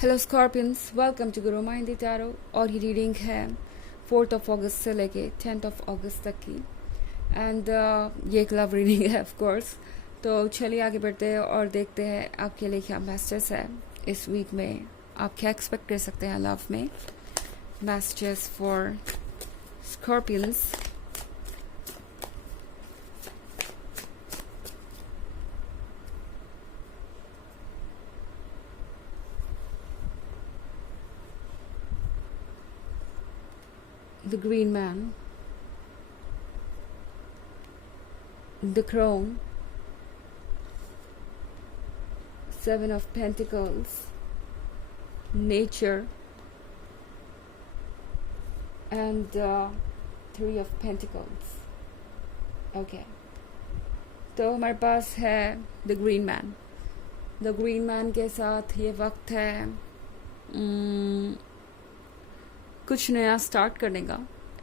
Hello Scorpions, welcome to Guru माइंडी tarot. और ये reading है 4 अगस्त से लेके 10 अगस्त तक की। एंड ये एक लव रीडिंग है ऑफ कोर्स। तो चलिए आगे बढ़ते हैं और देखते हैं आपके लिए क्या मैसेजेस है इस वीक में। आप क्या एक्सपेक्ट कर सकते हैं लव में। Messages for scorpions. The Green Man, the Crown, Seven of Pentacles, Nature, and Three of Pentacles. Okay. तो हमारे पास है The Green Man. The Green Man के साथ ये वक्त है कुछ नया स्टार्ट करने का।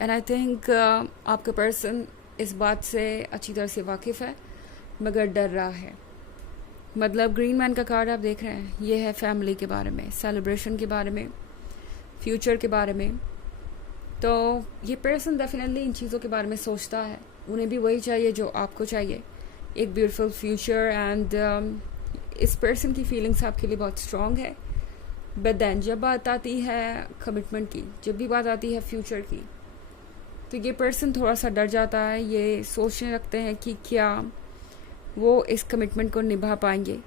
एंड आई थिंक आपका पर्सन इस बात से अच्छी तरह से वाकिफ़ है मगर डर रहा है। मतलब ग्रीन मैन का कार्ड आप देख रहे हैं, ये है फैमिली के बारे में, सेलिब्रेशन के बारे में, फ्यूचर के बारे में। तो ये पर्सन डेफिनेटली इन चीज़ों के बारे में सोचता है। उन्हें भी वही चाहिए जो आपको चाहिए, एक ब्यूटीफुल फ्यूचर। एंड इस पर्सन की फीलिंग्स आपके लिए बहुत स्ट्रॉन्ग है। बट देन जब बात आती है कमिटमेंट की, जब भी बात आती है फ्यूचर की, तो ये पर्सन थोड़ा सा डर जाता है। ये सोचने लगते हैं कि क्या वो इस कमिटमेंट को निभा पाएंगे,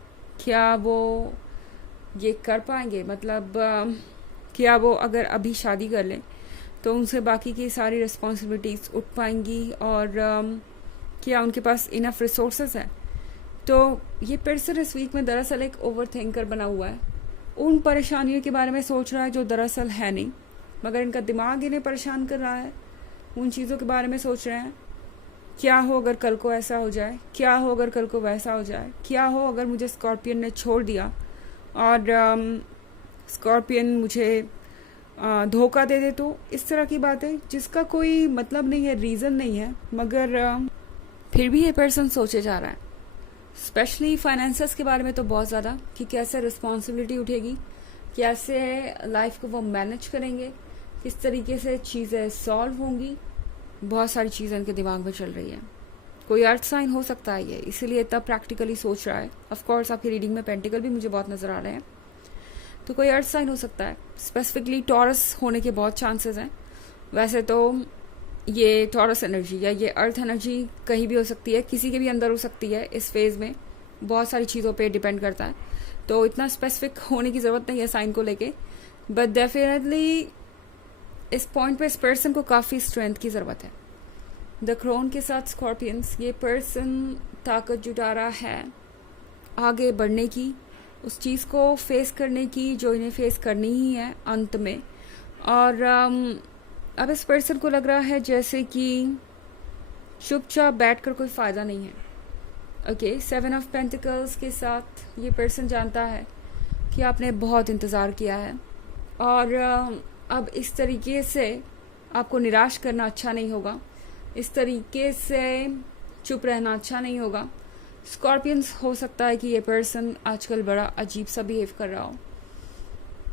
क्या वो ये कर पाएंगे। मतलब क्या वो अगर अभी शादी कर लें तो उनसे बाकी की सारी रिस्पॉन्सिबिलिटीज़ उठ पाएंगी, और क्या उनके पास इनफ रिसोर्सेज हैं। तो ये पर्सन इस वीक में दरअसल एक ओवर थिंकर बना हुआ है। उन परेशानियों के बारे में सोच रहा है जो दरअसल है नहीं, मगर इनका दिमाग इन्हें परेशान कर रहा है। उन चीज़ों के बारे में सोच रहे हैं, क्या हो अगर कल को ऐसा हो जाए, क्या हो अगर कल को वैसा हो जाए, क्या हो अगर मुझे स्कॉर्पियन ने छोड़ दिया और स्कॉर्पियन मुझे धोखा दे दे। तो इस तरह की बातें जिसका कोई मतलब नहीं है, रीज़न नहीं है, मगर फिर भी ये पर्सन सोचे जा रहा है। स्पेशली फाइनेंसेस के बारे में तो बहुत ज़्यादा, कि कैसे रिस्पॉन्सिबिलिटी उठेगी, कैसे लाइफ को वो मैनेज करेंगे, किस तरीके से चीज़ें सॉल्व होंगी। बहुत सारी चीज़ें इनके दिमाग में चल रही है। कोई अर्थ साइन हो सकता है ये, इसीलिए इतना प्रैक्टिकली सोच रहा है। ऑफ कोर्स आपकी रीडिंग में पेंटिकल भी मुझे बहुत नज़र आ रहे हैं, तो कोई अर्थ साइन हो सकता है। स्पेसिफिकली टॉरस होने के बहुत चांसेस हैं। वैसे तो ये टॉरस एनर्जी या ये अर्थ एनर्जी कहीं भी हो सकती है, किसी के भी अंदर हो सकती है। इस फेज़ में बहुत सारी चीज़ों पे डिपेंड करता है, तो इतना स्पेसिफिक होने की ज़रूरत नहीं है साइन को लेके। बट डेफिनेटली इस पॉइंट पे इस पर्सन को काफ़ी स्ट्रेंथ की ज़रूरत है। द क्रोन के साथ स्कॉर्पियंस, ये पर्सन ताकत जुटा रहा है आगे बढ़ने की, उस चीज़ को फेस करने की जो इन्हें फेस करनी ही है अंत में। और अब इस पर्सन को लग रहा है जैसे कि चुपचाप बैठकर कोई फ़ायदा नहीं है। ओके, 7 ऑफ पेंटिकल्स के साथ ये पर्सन जानता है कि आपने बहुत इंतज़ार किया है, और अब इस तरीके से आपको निराश करना अच्छा नहीं होगा, इस तरीके से चुप रहना अच्छा नहीं होगा। स्कॉर्पियंस, हो सकता है कि ये पर्सन आजकल बड़ा अजीब सा बिहेव कर रहा हो,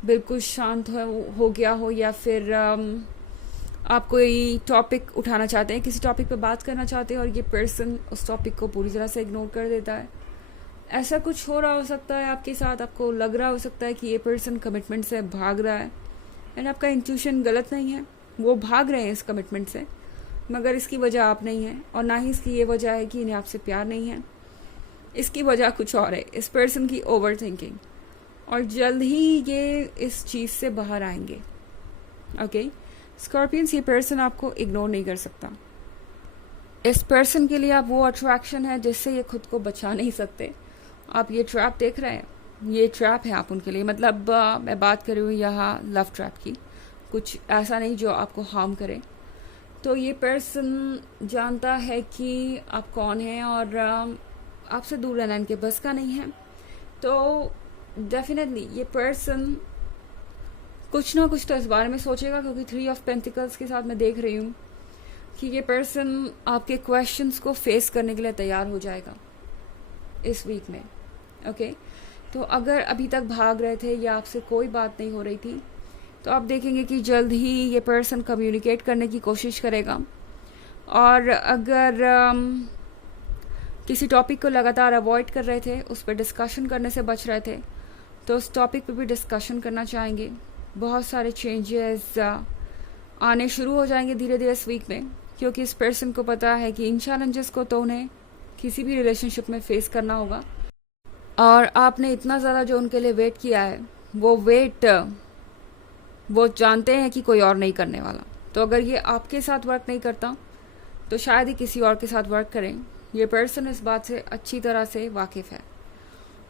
बिल्कुल शांत हो गया हो, या फिर आप कोई टॉपिक उठाना चाहते हैं, किसी टॉपिक पे बात करना चाहते हैं और ये पर्सन उस टॉपिक को पूरी तरह से इग्नोर कर देता है। ऐसा कुछ हो रहा हो सकता है आपके साथ। आपको लग रहा हो सकता है कि ये पर्सन कमिटमेंट से भाग रहा है, एंड आपका इंट्यूशन गलत नहीं है, वो भाग रहे हैं इस कमिटमेंट से, मगर इसकी वजह आप नहीं है, और ना ही इसकी ये वजह है कि इन्हें आपसे प्यार नहीं है। इसकी वजह कुछ और है, इस पर्सन की ओवर थिंकिंग, और जल्द ही ये इस चीज़ से बाहर आएंगे। ओके स्कॉर्पियंस, ये पर्सन आपको इग्नोर नहीं कर सकता। इस पर्सन के लिए आप वो अट्रैक्शन है जिससे ये खुद को बचा नहीं सकते। आप ये ट्रैप देख रहे हैं, ये ट्रैप है आप उनके लिए। मतलब मैं बात कर रही हूँ यहाँ लव ट्रैप की, कुछ ऐसा नहीं जो आपको हार्म करे। तो ये पर्सन जानता है कि आप कौन हैं, और आपसे दूर रहना इनके बस का नहीं है। तो डेफिनेटली ये पर्सन कुछ ना कुछ तो इस बारे में सोचेगा, क्योंकि 3 ऑफ पेंटिकल्स के साथ मैं देख रही हूँ कि ये पर्सन आपके क्वेश्चंस को फेस करने के लिए तैयार हो जाएगा इस वीक में। ओके, तो अगर अभी तक भाग रहे थे या आपसे कोई बात नहीं हो रही थी, तो आप देखेंगे कि जल्द ही ये पर्सन कम्युनिकेट करने की कोशिश करेगा। और अगर किसी टॉपिक को लगातार अवॉइड कर रहे थे, उस पर डिस्कशन करने से बच रहे थे, तो उस टॉपिक पे भी डिस्कशन करना चाहेंगे। बहुत सारे चेंजेस आने शुरू हो जाएंगे धीरे धीरे इस वीक में, क्योंकि इस पर्सन को पता है कि इन चैलेंजेस को तो उन्हें किसी भी रिलेशनशिप में फेस करना होगा। और आपने इतना ज़्यादा जो उनके लिए वेट किया है, वो वेट वो जानते हैं कि कोई और नहीं करने वाला। तो अगर ये आपके साथ वर्क नहीं करता, तो शायद ही किसी और के साथ वर्क करें। ये पर्सन इस बात से अच्छी तरह से वाकिफ़ है।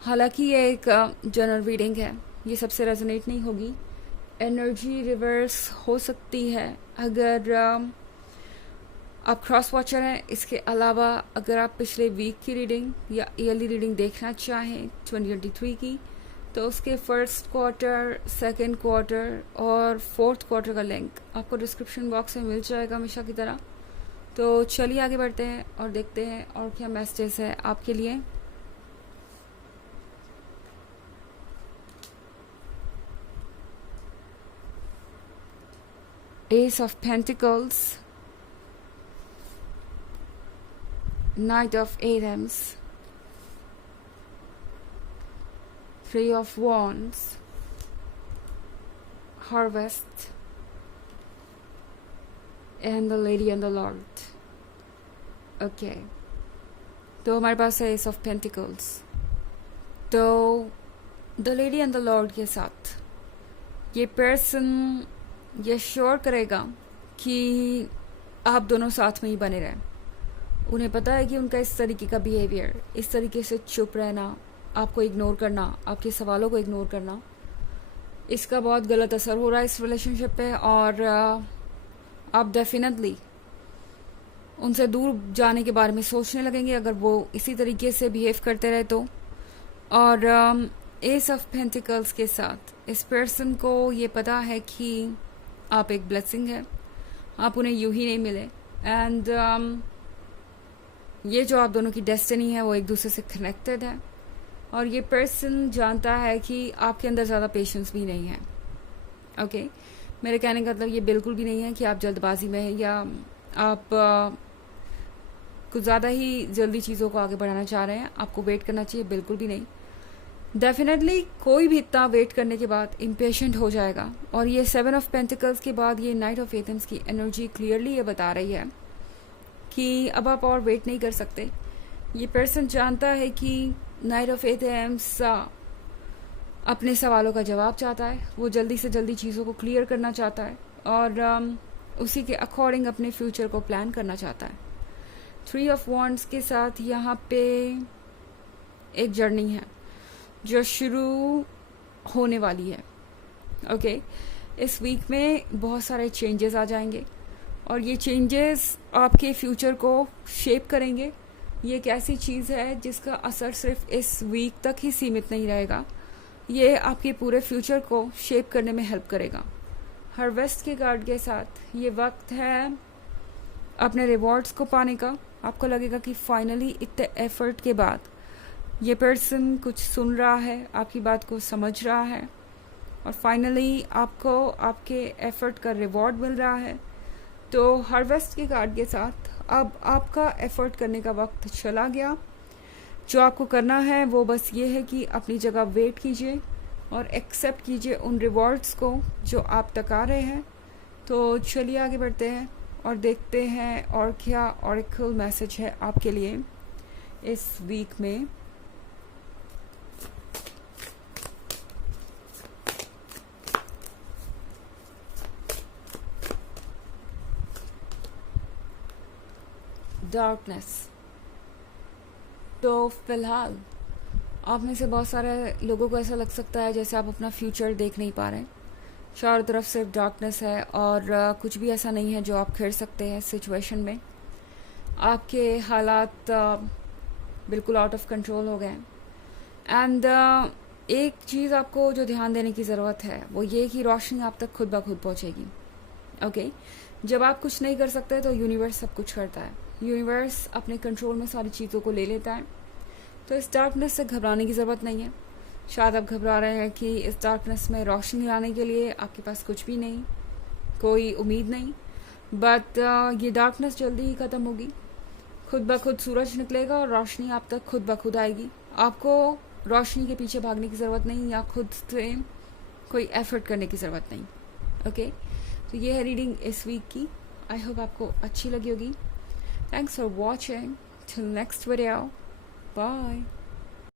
हालांकि ये एक जनरल रीडिंग है, ये सबसे रेजोनेट नहीं होगी। एनर्जी रिवर्स हो सकती है अगर आप क्रॉस वॉचर हैं। इसके अलावा अगर आप पिछले वीक की रीडिंग या ईयरली रीडिंग देखना चाहें 2023 की, तो उसके फर्स्ट क्वार्टर, सेकेंड क्वार्टर और फोर्थ क्वार्टर का लिंक आपको डिस्क्रिप्शन बॉक्स में मिल जाएगा हमेशा की तरह। तो चलिए आगे बढ़ते हैं और देखते हैं और क्या मैसेजेस है आपके लिए। S of pentacles, Knight of Wands, Three of Wands, Harvest, and the Lady and the Lord. Okay, तो हमारे पास है Ace of Pentacles। तो The Lady and the Lord के साथ ये पर्सन ये श्योर करेगा कि आप दोनों साथ में ही बने रहें। उन्हें पता है कि उनका इस तरीके का बिहेवियर, इस तरीके से चुप रहना, आपको इग्नोर करना, आपके सवालों को इग्नोर करना, इसका बहुत गलत असर हो रहा है इस रिलेशनशिप पे। और आप डेफिनेटली उनसे दूर जाने के बारे में सोचने लगेंगे अगर वो इसी तरीके से बिहेव करते रहे तो। और एस ऑफ पेंटिकल्स के साथ इस पर्सन को ये पता है कि आप एक ब्लेसिंग है, आप उन्हें यूं ही नहीं मिले। एंड ये जो आप दोनों की डेस्टिनी है वो एक दूसरे से कनेक्टेड है। और ये पर्सन जानता है कि आपके अंदर ज़्यादा पेशेंस भी नहीं है। ओके, मेरे कहने का मतलब ये बिल्कुल भी नहीं है कि आप जल्दबाजी में हैं या आप कुछ ज़्यादा ही जल्दी चीज़ों को आगे बढ़ाना चाह रहे हैं। आपको वेट करना चाहिए, बिल्कुल भी नहीं। डेफिनेटली कोई भी इतना वेट करने के बाद इम्पेशेंट हो जाएगा। और ये 7 ऑफ पेंटिकल्स के बाद ये नाइट ऑफ एथेंस की एनर्जी क्लियरली ये बता रही है कि अब आप और वेट नहीं कर सकते। ये पर्सन जानता है कि नाइट ऑफ एथेंस अपने सवालों का जवाब चाहता है, वो जल्दी से जल्दी चीज़ों को क्लियर करना चाहता है और उसी के अकॉर्डिंग अपने फ्यूचर को प्लान करना चाहता है। 3 ऑफ वॉन्ड्स के साथ यहाँ पे एक जर्नी है जो शुरू होने वाली है। ओके, इस वीक में बहुत सारे चेंजेस आ जाएंगे और ये चेंजेस आपके फ्यूचर को शेप करेंगे। ये एक ऐसी चीज़ है जिसका असर सिर्फ इस वीक तक ही सीमित नहीं रहेगा, ये आपके पूरे फ्यूचर को शेप करने में हेल्प करेगा। हार्वेस्ट के कार्ड के साथ ये वक्त है अपने रिवॉर्ड्स को पाने का। आपको लगेगा कि फाइनली इतने एफर्ट के बाद ये पर्सन कुछ सुन रहा है, आपकी बात को समझ रहा है और फाइनली आपको आपके एफर्ट का रिवॉर्ड मिल रहा है। तो हार्वेस्ट के कार्ड के साथ अब आपका एफर्ट करने का वक्त चला गया। जो आपको करना है वो बस ये है कि अपनी जगह वेट कीजिए और एक्सेप्ट कीजिए उन रिवॉर्ड्स को जो आप तक आ रहे हैं। तो चलिए आगे बढ़ते हैं और देखते हैं और क्या ऑरेकल मैसेज है आपके लिए इस वीक में। डार्कनेस। तो फिलहाल आप में से बहुत सारे लोगों को ऐसा लग सकता है जैसे आप अपना फ्यूचर देख नहीं पा रहे हैं। चारों तरफ सिर्फ डार्कनेस है और कुछ भी ऐसा नहीं है जो आप कर सकते हैं। सिचुएशन में आपके हालात बिल्कुल आउट ऑफ कंट्रोल हो गए हैं। एंड एक चीज़ आपको जो ध्यान देने की ज़रूरत है वो ये कि रोशनी आप तक खुद ब खुद पहुँचेगी। ओके, जब आप कुछ नहीं कर सकते तो यूनिवर्स सब कुछ करता है। यूनिवर्स अपने कंट्रोल में सारी चीज़ों को ले लेता है। तो इस डार्कनेस से घबराने की ज़रूरत नहीं है। शायद आप घबरा रहे हैं कि इस डार्कनेस में रोशनी लाने के लिए आपके पास कुछ भी नहीं, कोई उम्मीद नहीं, बट ये डार्कनेस जल्दी ही ख़त्म होगी। खुद ब खुद सूरज निकलेगा और रोशनी आप तक खुद ब खुद आएगी। आपको रोशनी के पीछे भागने की ज़रूरत नहीं या खुद से कोई एफर्ट करने की ज़रूरत नहीं। ओके, तो ये है रीडिंग इस वीक की। आई होप आपको अच्छी लगी होगी। Thanks for watching, till next video, bye.